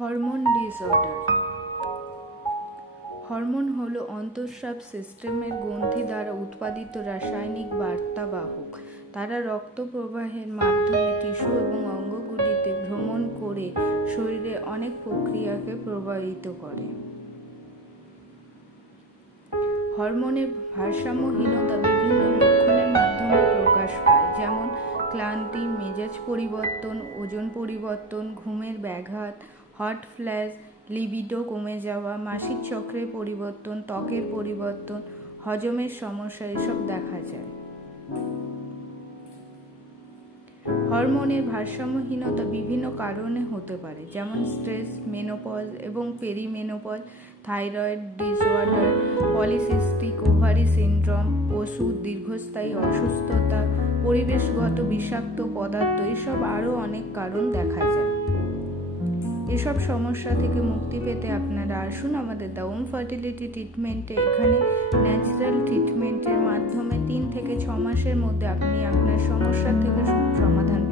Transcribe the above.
Hormone disorder. Hormone হলো অন্তঃস্রাব সিস্টেমের গ্রন্থি দ্বারা উৎপাদিত রাসায়নিক বার্তাবাহক। তারা রক্ত প্রবাহের মাধ্যমে টিস্যু এবং অঙ্গগুলিতে ভ্রমণ করে শরীরে অনেক প্রক্রিয়াকে প্রভাবিত করে। হরমোনের ভারসাম্যহীনতা বিভিন্ন লক্ষণের মাধ্যমে প্রকাশ পায়, যেমন ক্লান্তি, মেজাজ পরিবর্তন, ওজন পরিবর্তন, ঘুমের ব্যাঘাত, হট ফ্ল্যাশ, লিবিডো কমে যাওয়া, মাসিক চক্রের পরিবর্তন, ত্বকের পরিবর্তন, হজমের সমস্যা এসব দেখা যায়। হরমোনের ভারসাম্যহীনতা বিভিন্ন কারণে হতে পারে, যেমন স্ট্রেস, মেনোপজ এবং perimenopause, thyroid disorder, polycystic ovary syndrome, ওষুধ, দীর্ঘস্থায়ী অসুস্থতা, পরিবেশগত বিষাক্ত পদার্থ, এসব আরও অনেক কারণ দেখা যায়। এসব সমস্যা থেকে মুক্তি পেতে আপনারা আসুন আমাদের দ্য হোম ফার্টিলিটি ট্রিটমেন্টে। এখানে ন্যাচারাল ট্রিটমেন্টের মাধ্যমে 3 থেকে 6 মাসের মধ্যে আপনি আপনার সমস্যা থেকে সমাধান